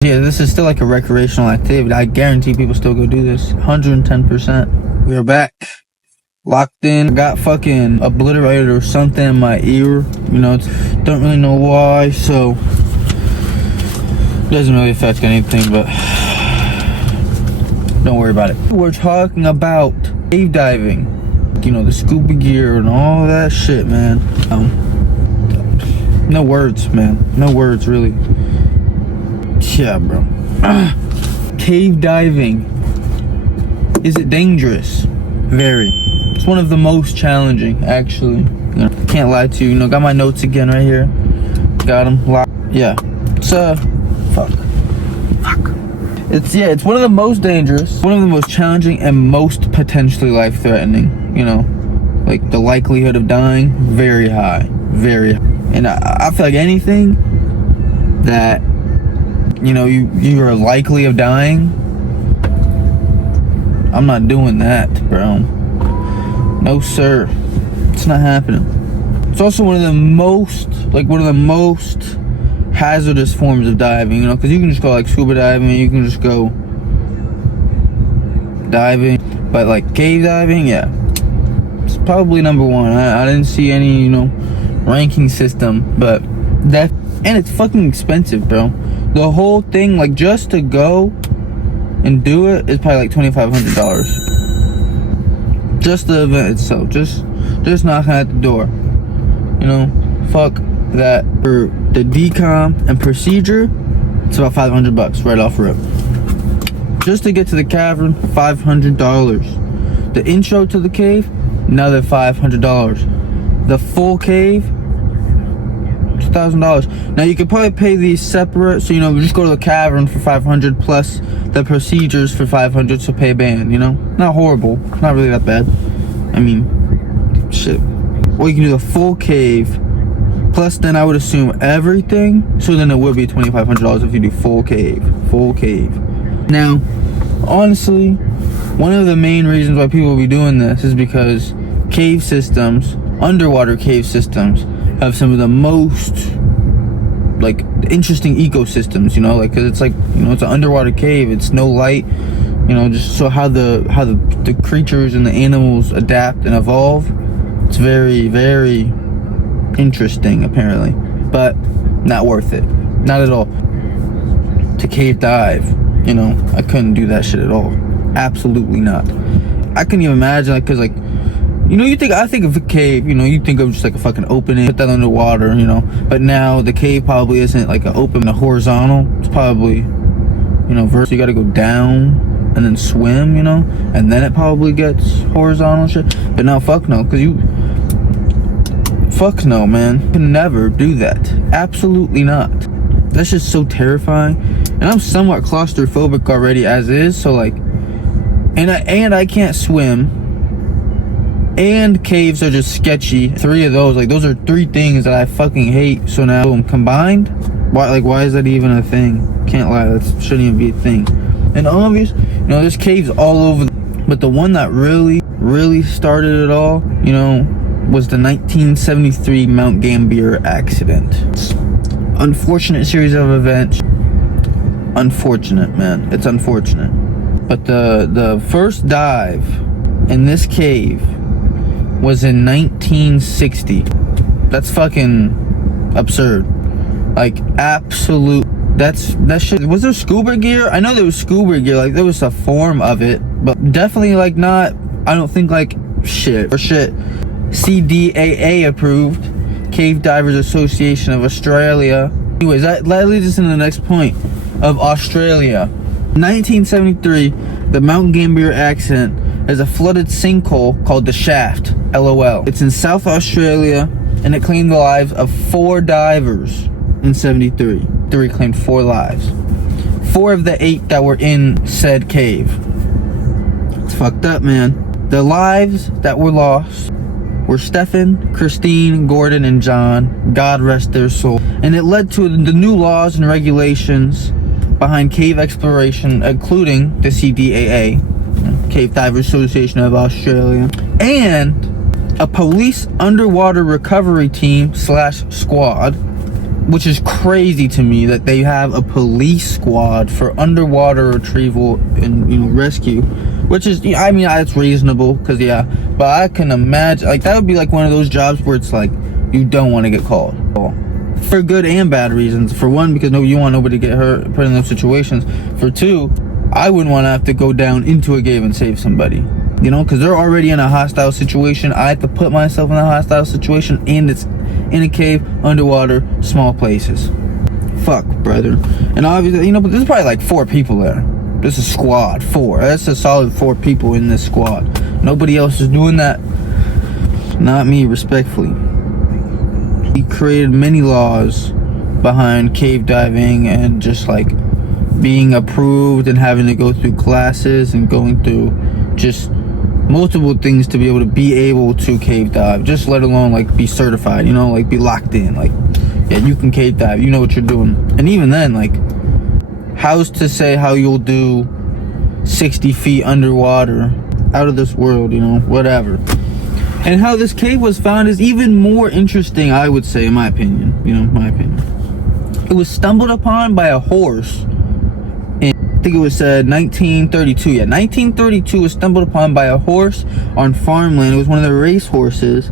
Yeah, this is still like a recreational activity. I guarantee people still go do this. 110%. We are back. Locked in. Got fucking obliterated or something in my ear. You know, don't really know why, so doesn't really affect anything, but don't worry about it. We're talking about cave diving. You know, the scuba gear and all that shit, man. No words, man. No words, really. Yeah, bro. Cave diving. Is it dangerous? Very. It's one of the most challenging, actually. You know, can't lie to you. You know, got my notes again right here. Got them locked. Yeah. It's fuck. It's one of the most dangerous, one of the most challenging, and most potentially life-threatening. You know, like the likelihood of dying, very high, very high. And I feel like anything that, you know, you are likely of dying, I'm not doing that, bro. No, sir. It's not happening. It's also one of the most hazardous forms of diving, you know, because you can just go like scuba diving, you can just go diving, but like cave diving, yeah, it's probably number one. I didn't see any, you know, ranking system, but that, and it's fucking expensive, bro. The whole thing, like, just to go and do it is probably like $2,500. Just the event itself, just knocking at the door, you know. Fuck that. For the decom and procedure, it's about $500 right off rip. Just to get to the cavern, $500. The intro to the cave, another $500. The full cave, $1,000. Now you could probably pay these separate, so, you know, just go to the cavern for $500 plus the procedures for $500, so pay a band, you know. Not horrible, not really that bad. I mean, shit. Or you can do the full cave plus, then I would assume everything, so then it would be $2,500 if you do full cave. Now, honestly, one of the main reasons why people will be doing this is because cave systems, underwater cave systems, have some of the most, like, interesting ecosystems, you know, like, because it's like, you know, it's an underwater cave, it's no light, you know, just so how the creatures and the animals adapt and evolve, it's very, very interesting, apparently, but not worth it, not at all. To cave dive, you know, I couldn't do that shit at all, absolutely not. I couldn't even imagine, like, because, like, you know, I think of a cave, you know, you think of just like a fucking opening, put that underwater, you know, but now the cave probably isn't like a horizontal, it's probably, you know, vertical. You gotta go down and then swim, you know, and then it probably gets horizontal and shit. But no, fuck no, because fuck no, man, you can never do that, absolutely not. That's just so terrifying, and I'm somewhat claustrophobic already as is, so like, and I can't swim, and caves are just sketchy. Three of those, like, those are three things that I fucking hate. So now, boom, combined, why is that even a thing? Can't lie, that shouldn't even be a thing. And obvious, you know, there's caves all over, but the one that really started it all, you know, was the 1973 Mount Gambier accident. It's unfortunate series of events. Unfortunate, man, it's unfortunate. But the first dive in this cave was in 1960. That's fucking absurd. Like, absolute. That shit. Was there scuba gear? I know there was scuba gear. Like, there was a form of it, but definitely, like, not. I don't think, like, shit. CDAA approved. Cave Divers Association of Australia. Anyways, that leads us into the next point of Australia. 1973, the Mount Gambier accident is a flooded sinkhole called the Shaft, LOL. It's in South Australia, and it claimed the lives of 4 divers in 73. They claimed 4 lives. 4 of the 8 that were in said cave. It's fucked up, man. The lives that were lost were Stephen, Christine, Gordon, and John. God rest their soul. And it led to the new laws and regulations behind cave exploration, including the CDAA, Cave Divers Association of Australia, and a police underwater recovery team / squad which is crazy to me that they have a police squad for underwater retrieval and, you know, rescue, which is, I mean, that's reasonable, because yeah, but I can imagine, like, that would be like one of those jobs where it's like you don't want to get called for good and bad reasons. For one, because you want nobody to get hurt, put in those situations. For two, I wouldn't want to have to go down into a cave and save somebody, you know, because they're already in a hostile situation. I have to put myself in a hostile situation, and it's in a cave, underwater, small places. Fuck, brother. And obviously, you know, but there's probably like 4 people there. This is a squad, 4. That's a solid 4 people in this squad. Nobody else is doing that. Not me, respectfully. He created many laws behind cave diving and just like being approved and having to go through classes and going through just multiple things to be able to cave dive, just let alone like be certified, you know, like be locked in, like, yeah, you can cave dive, you know what you're doing. And even then, like, how's to say how you'll do 60 feet underwater, out of this world, you know, whatever. And how this cave was found is even more interesting, I would say, in my opinion, you know, my opinion. It was stumbled upon by a horse. I think it was 1932. Yeah, 1932 was stumbled upon by a horse on farmland. It was one of the race horses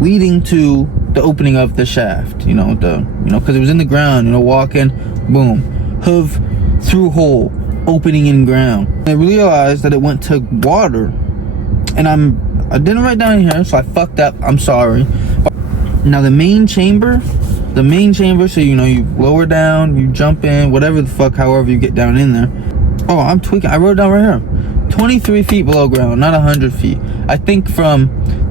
leading to the opening of the shaft. You know, because it was in the ground. You know, walking, boom, hoof through hole, opening in ground. I realized that it went to water, and I didn't write down here, so I fucked up. I'm sorry. Now the main chamber, so you know, you lower down, you jump in, whatever the fuck, however you get down in there. Oh, I'm tweaking. I wrote it down right here. 23 feet below ground, not 100 feet. I think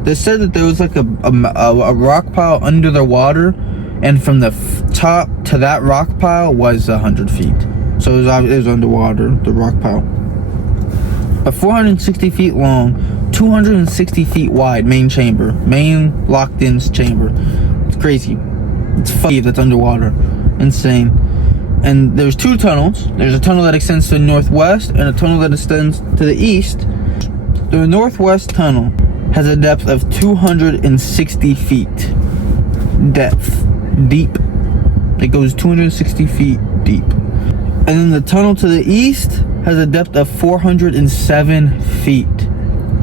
they said that there was like a rock pile under the water, and from the top to that rock pile was 100 feet. So it was underwater, the rock pile. A 460 feet long, 260 feet wide main chamber, main locked-in chamber. It's crazy. It's funny that's underwater. Insane. And there's 2 tunnels. There's a tunnel that extends to the northwest and a tunnel that extends to the east. The northwest tunnel has a depth of 260 feet. Depth. Deep. It goes 260 feet deep. And then the tunnel to the east has a depth of 407 feet.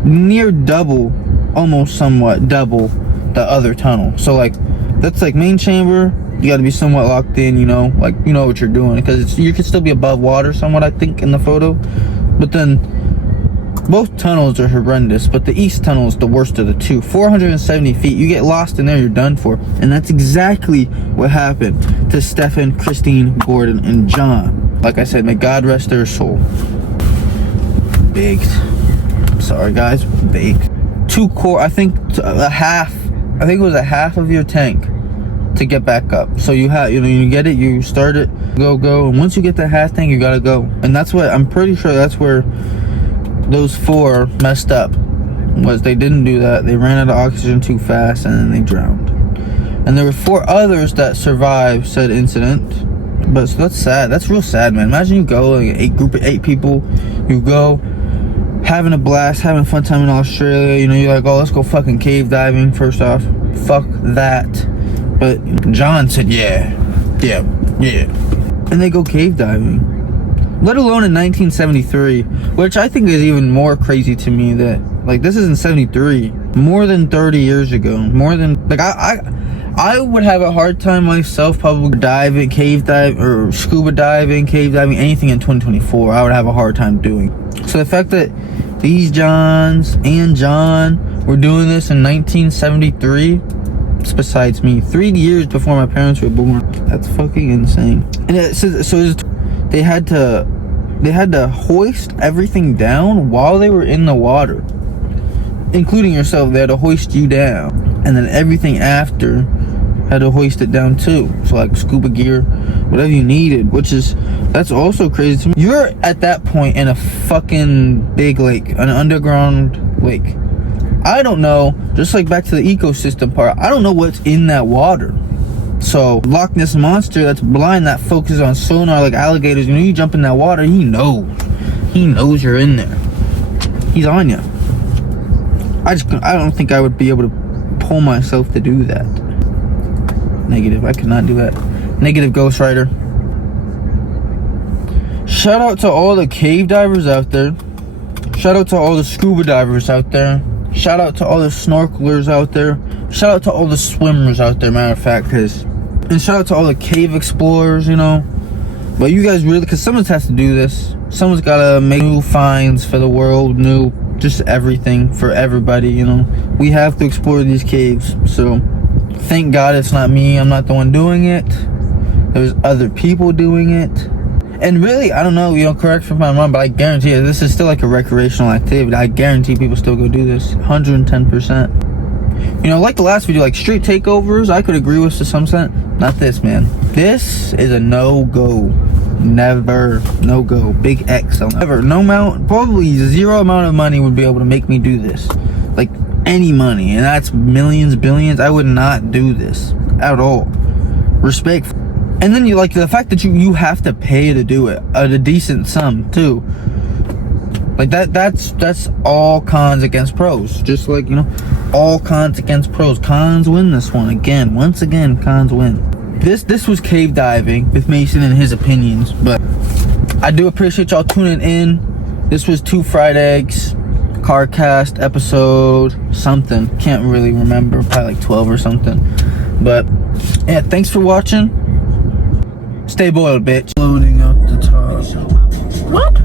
Near double, almost somewhat double the other tunnel. So like, that's like main chamber, you got to be somewhat locked in, you know, like, you know what you're doing, because you could still be above water somewhat, I think, in the photo. But then both tunnels are horrendous, but the east tunnel is the worst of the 2. 470 feet, you get lost in there, you're done for. And that's exactly what happened to Stephen, Christine, Gordon, and John. Like I said, may God rest their soul. Baked. Sorry guys, baked. 2 core, I think it was a half of your tank to get back up. So you have, you know, you get it, you start it, go, and once you get the half tank, you gotta go. And that's what, I'm pretty sure that's where those 4 messed up, was they didn't do that. They ran out of oxygen too fast, and then they drowned. And there were 4 others that survived said incident. But so that's sad. That's real sad, man. Imagine you go, like a group of 8 people, you go, having a blast, having a fun time in Australia, you know, you're like, oh, let's go fucking cave diving. First off, fuck that. But John said, yeah. And they go cave diving. Let alone in 1973, which I think is even more crazy to me, that, like, this is in 73, more than 30 years ago. More than, like, I would have a hard time myself probably diving, cave dive, or scuba diving, cave diving, anything in 2024, I would have a hard time doing. So the fact that these Johns and John were doing this in 1973, it's besides me, 3 years before my parents were born. That's fucking insane. And they had to hoist everything down while they were in the water, including yourself. They had to hoist you down, and then everything after had to hoist it down too. So like scuba gear, whatever you needed, that's also crazy to me. You're at that point in a fucking big lake, an underground lake. I don't know, just like back to the ecosystem part, I don't know what's in that water. So Loch Ness Monster that's blind, that focuses on sonar like alligators, you know, you jump in that water, he knows you're in there. He's on you. I don't think I would be able to pull myself to do that. Negative. I could not do that. Negative ghostwriter. Shout out to all the cave divers out there. Shout out to all the scuba divers out there. Shout out to all the snorkelers out there. Shout out to all the swimmers out there, matter of fact, and shout out to all the cave explorers, you know. But you guys really, because someone has to do this. Someone's got to make new finds for the world, new, just everything for everybody, you know. We have to explore these caves. So, thank God it's not me. I'm not the one doing it. There's other people doing it. And really, I don't know, you know, correct me if I'm wrong, but I guarantee you, this is still like a recreational activity. I guarantee people still go do this. 110%. You know, like the last video, like street takeovers, I could agree with to some extent. Not this, man. This is a no-go. Never. No-go. Big X. Never. No amount, probably zero amount of money would be able to make me do this. Like, any money. And that's millions, billions. I would not do this. At all. Respect. And then you like the fact that you have to pay to do it. At a decent sum, too. Like that's all cons against pros. Just like, you know, all cons against pros. Cons win this one again. Once again, cons win. This was cave diving with Mason and his opinions, but I do appreciate y'all tuning in. This was 2 fried eggs, CarCast episode something. Can't really remember, probably like 12 or something. But yeah, thanks for watching. Stay boiled, bitch. Loading up the top. What?